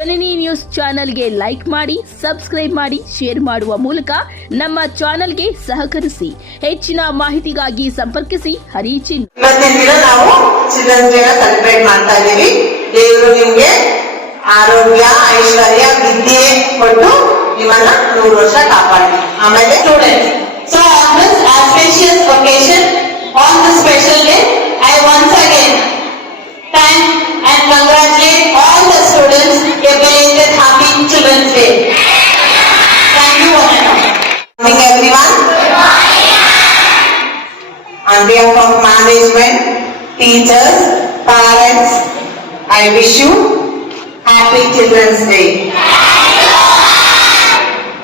ಜನನಿ news ಚಾನೆಲ್ಗೆ like ಮಾಡಿ, subscribe ಮಾಡಿ, ಶೇರ್ ಮಾಡುವ ಮೂಲಕ ನಮ್ಮ ಚಾನೆಲ್ಗೆ ಸಹಕರಿಸಿ. ಹೆಚ್ಚಿನ ಮಾಹಿತಿಗಾಗಿ ಸಂಪರ್ಕಿಸಿ ಹರಿಚಿನ್. ಇವತ್ತಿನ ದಿನ ನಾವು ಚಿಲ್ಡ್ರನ್ಸ್ ಡೇ ಸೆಲೆಬ್ರೇಟ್ ಮಾಡ್ತಾ ಇದ್ದೀವಿ. ದೇವರು ನಿಮ್ಗೆ ಆರೋಗ್ಯ, ಐಶ್ವರ್ಯ, ವಿದ್ಯೆ ಕೊಟ್ಟು ನಿಮ್ಮನ್ನ 100 ವರ್ಷ ಕಾಪಾಡಲಿ. ಆಮೇಲೆ students, so on this auspicious occasion, on this special day, I once again thank and congratulate all the students a belated happy Children's Day. Thank you one and all. Good morning everyone. On behalf of management, teachers, parents, I wish you happy Children's Day.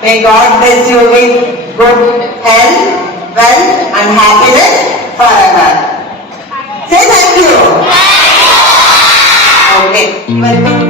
May God bless you with good health, wealth and happiness forever. Say thank you. Okay. Welcome.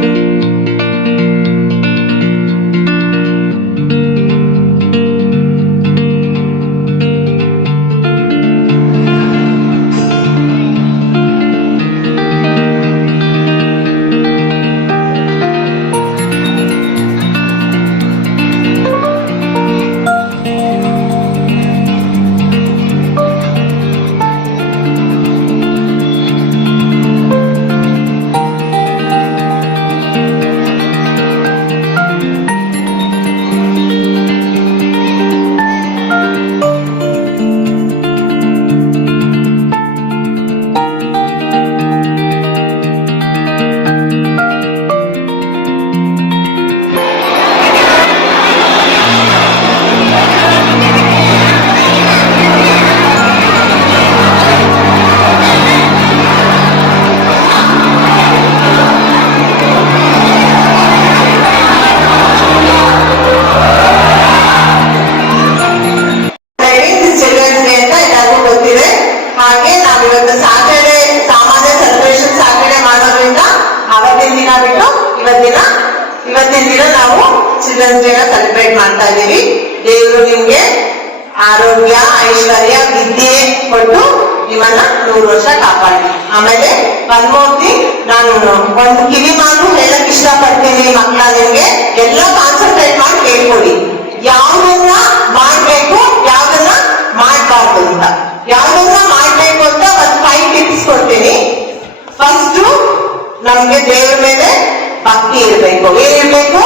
ಹಾಗೆ ನಾವಿವತ್ತು Saturday ಸಾಮಾನ್ಯ celebration Saturday ಮಾಡೋದ್ರಿಂದ ಅವತ್ತಿನ ದಿನ ಬಿಟ್ಟು ಇವತ್ತಿನ ದಿನ ನಾವು ಚಿಲ್ಡ್ರನ್ಸ್ ಡೇ ಸೆಲೆಬ್ರೇಟ್ ಮಾಡ್ತಾ ಇದ್ದೀವಿ. ದೇವರು ನಿಮ್ಗೆ ಆರೋಗ್ಯ, ಐಶ್ವರ್ಯ, ವಿದ್ಯೆ ಕೊಟ್ಟು ನಿಮ್ಮನ್ನ 100 ವರ್ಷ ಕಾಪಾಡಲಿ. ಆಮೇಲೆ ಒಂದ್ಮೂರ್ತಿ ನಾನು ಒಂದು ಕಿವಿ ಮಾತು ಹೇಳಕ್ ಇಷ್ಟಪಡ್ತೀನಿ ಮಕ್ಕಳ, ನಿಮ್ಗೆ ಎಲ್ಲ ಕಾನ್ಸಂಟ್ರೇಟ್ ಮಾಡಿ ಕೇಳ್ಕೊಡಿ. ಯಾವ್ದನ್ನ ಮಾಡ್ಬೇಕು, ಯಾವ್ದನ್ನ ಮಾಡ್ಬಾರ್ದು ಅಂತ. ಯಾವ್ದನ್ನ ಮಾಡ್ಬೇಕು ಅಂತ ಒಂದು 5 ಟಿಪ್ಸ್ ಕೊಡ್ತೀನಿ. ಫಸ್ಟ್, ನಮ್ಗೆ ದೇವ್ರ ಮೇಲೆ ಭಕ್ತಿ ಇರ್ಬೇಕು. ಏನಿರ್ಬೇಕು?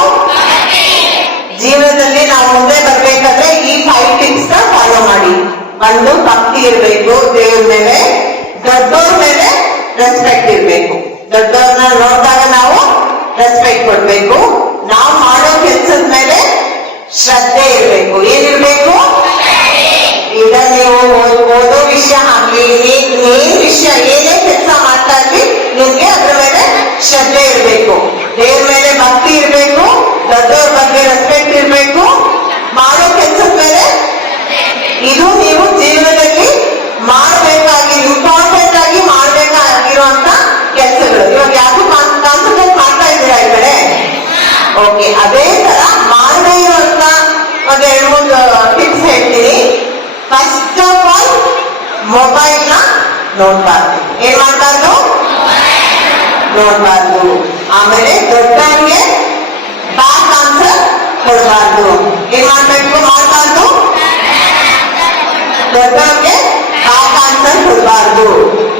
ಜೀವನದಲ್ಲಿ ನಾವು ಮುಂದೆ ಬರ್ಬೇಕಾದ್ರೆ ಈ 5 ಟಿಪ್ಸ್ ನ ಫಾಲೋ ಮಾಡಿ. ಒಂದು, ಭಕ್ತಿ ಇರ್ಬೇಕು ದೇವ್ರ ಮೇಲೆ. ದೊಡ್ಡವ್ರ ಮೇಲೆ ರೆಸ್ಪೆಕ್ಟ್ ಇರ್ಬೇಕು. ದೊಡ್ಡವ್ರನ್ನ ನೋಡಿದಾಗ ನಾವು ರೆಸ್ಪೆಕ್ಟ್ ಕೊಡ್ಬೇಕು. ನಾವು ಮಾಡೋ ಕೆಲ್ಸದ ಮೇಲೆ ಶ್ರದ್ಧೆ ಇರ್ಬೇಕು. ಏನಿರ್ಬೇಕು? ಈಗ ನೀವು ಓದೋ ವಿಷಯ ಆಗ್ಲಿ, ಏನ್ ವಿಷಯ, ಏನೇ ಕೆಲಸ ಮಾಡ್ತಾ ಇರ್ಲಿ, ನಿಮ್ಗೆ ಅದ್ರ ಮೇಲೆ ಶ್ರದ್ಧೆ ಇರ್ಬೇಕು. ದೇವ್ರ ಮೇಲೆ ಭಕ್ತಿ ಇರ್ಬೇಕು. ದೊಡ್ಡವ್ರ ಬಗ್ಗೆ ರೆಸ್ಪೆಕ್ಟ್ ಇರ್ಬೇಕು. ಮಾಡೋ ಕೆಲ್ಸದ ಮೇಲೆ, ಇದು ನೀವು ಜೀವನದಲ್ಲಿ ಮಾಡ್ಬೇಕಾಗಿ ಇಂಪಾರ್ಟೆಂಟ್ ಆಗಿ ಮಾಡ್ಬೇಕಾಗಿರುವಂತ ಕೆಲಸಗಳು. ಇವಾಗ ಯಾರು ಕಾನ್ಸಂಟ್ರೇಟ್ ಮಾಡ್ತಾ ಇದ್ದೀರಾ ಈ ಕಡೆ? ಓಕೆ. ಅದೇ ತರ ಮಾಡದೇ ಇರುವಂತ ಒಂದು 2-3 ಟಿಪ್ಸ್ ಹೇಳ್ತೀನಿ. ಫಸ್ಟ್ ಆಫ್ ಆಲ್, ಮೊಬೈಲ್ ನ ನೋಡ್ಬಾರ್ದು. ಏನ್ ಮಾಡ್ಬಾರ್ದು? ನೋಡ್ಬಾರ್ದು. ಆಮೇಲೆ ದೊಡ್ಡವ್ರಿಗೆ ಬ್ಯಾಕ್ ಆನ್ಸರ್ ಕೊಡ್ಬಾರ್ದು. ಏನ್ ಮಾಡ್ಬೇಕು? ಮಾಡ್ಬಾರ್ದು. ದೊಡ್ಡವ್ರಿಗೆ ಬ್ಯಾಕ್ ಆನ್ಸರ್ ಕೊಡ್ಬಾರ್ದು.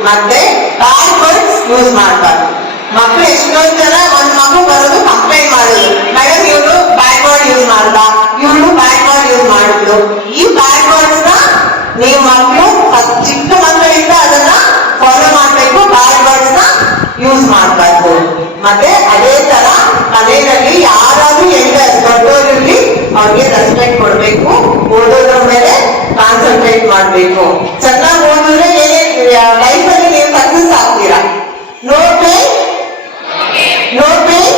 ಮತ್ತೆ ಬ್ಯಾಡ್ ವರ್ಡ್ಸ್ ಯೂಸ್ ಮಾಡ್ಬಾರ್ದು. ಮಕ್ಕಳು ಎಷ್ಟೊಂದು ಜನ ಒಂದ್ ಮಗು ಬರೋದು ಕಂಪ್ಲೇಂಟ್ ಮಾಡೋದು, ಮೇಡಮ್ ಇವ್ರು ಬ್ಯಾಡ್ ವರ್ಡ್ ಯೂಸ್ ಮಾಡ್ದ, ಇವ್ರು ಬ್ಯಾಡ್ ವರ್ಡ್ ಯೂಸ್ ಮಾಡಿದ್ರು. ಈ ಬ್ಯಾಡ್ ವರ್ಡ್ಸ್ ನ ನೀವು ಮಕ್ಕಳು ಚಿಕ್ಕ ಮಕ್ಕಳಿಂದ ಅದನ್ನ ಫಾಲೋ ಮಾಡ್ಬೇಕು. ಬ್ಯಾಡ್ ವರ್ಡ್ಸ್ ನ ಯೂಸ್ ಮಾಡ್ಬಾರ್ದು. ಮತ್ತೆ ಅದೇ ತರ ಮನೆಯಲ್ಲಿ ಯಾರಾದ್ರೂ ಎಲ್ಡರ್ಸ್ ದೊಡ್ಡವರಿರ್ಲಿ, ಅವ್ರಿಗೆ ರೆಸ್ಪೆಕ್ಟ್ ಕೊಡ್ಬೇಕು. ಓದೋದ್ರ ಮೇಲೆ ಕಾನ್ಸಂಟ್ರೇಟ್ ಮಾಡ್ಬೇಕು. ಚೆನ್ನಾಗಿ ಓದಿದ್ರೆ ಲೈಫ್ ಅಲ್ಲಿ ನೀವು ಸಕ್ಸಸ್ ಆಗ್ತೀರಾ. No pain no pain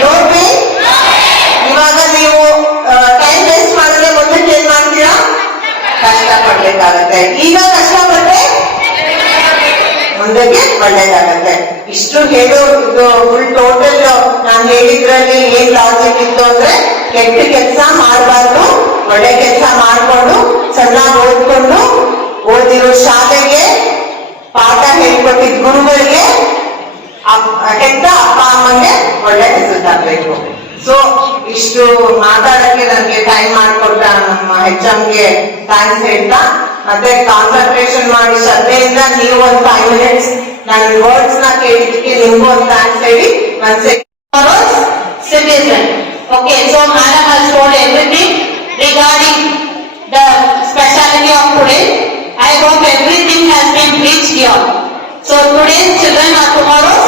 no pain. ಇವಾಗ ನೀವು ಟೈಮ್ ವೇಸ್ಟ್ ಮಾಡಿದ್ರೆ ಮುಂದಕ್ಕೆ ಏನ್ ಮಾಡ್ತೀರಾ? ಕಷ್ಟ ಪಡ್ಬೇಕಾಗತ್ತೆ. ಈಗ ಕಷ್ಟಪಟ್ಟರೆ ಮುಂದಕ್ಕೆ ಒಳ್ಳೇದಾಗತ್ತೆ. ಇಷ್ಟು ಹೇಳೋ ಫುಲ್ ಟೋಟಲ್ ನಾನು ಹೇಳಿದ್ರಲ್ಲಿ ಏನ್ ಲಾಜಿಕ್ ಇತ್ತು ಅಂದ್ರೆ, ಕೆಟ್ಟ ಕೆಲಸ ಮಾಡಬಾರ್ದು, ಒಳ್ಳೆ ಕೆಲಸ ಮಾಡ್ಕೊಂಡು ಚೆನ್ನಾಗಿ ಓದ್ಕೊಂಡು ಓದಿರೋ ಶಾಲೆಗೆ ಪಾಠ ಹೇಳ್ಕೊಟ್ಟಿದ್ ಗುರುಗಳಿಗೆ ಕೆಟ್ಟ ಅಪ್ಪ ಅಮ್ಮಂಗೆ ಒಳ್ಳೆ ಹೆಸರು ಆಗ್ಬೇಕು. ಸೊ ಇಷ್ಟು ಮಾತಾಡಕ್ಕೆ ನನಗೆ ಟೈಮ್ ಮಾಡಿಕೊಟ್ಟ ನಮ್ಮ HMಗೆ ಥ್ಯಾಂಕ್ಸ್ ಹೇಳ್ತಾ, ಮತ್ತೆ ಕಾನ್ಸಂಟ್ರೇಷನ್ ಮಾಡಿ ಶ್ರದ್ಧೆಯಿಂದ ನೀವು ಒಂದು 5 minutes ನನ್ನ ವರ್ಡ್ಸ್ ನ ಕೇಳಿದ್ದಕ್ಕೆ ನಿಮ್ಗೂ ಒಂದು ಥ್ಯಾಂಕ್ಸ್ ಹೇಳಿ citizen. Okay, so madam has told everything regarding the speciality of today. I hope everything has been reached here. So today's children are tomorrow's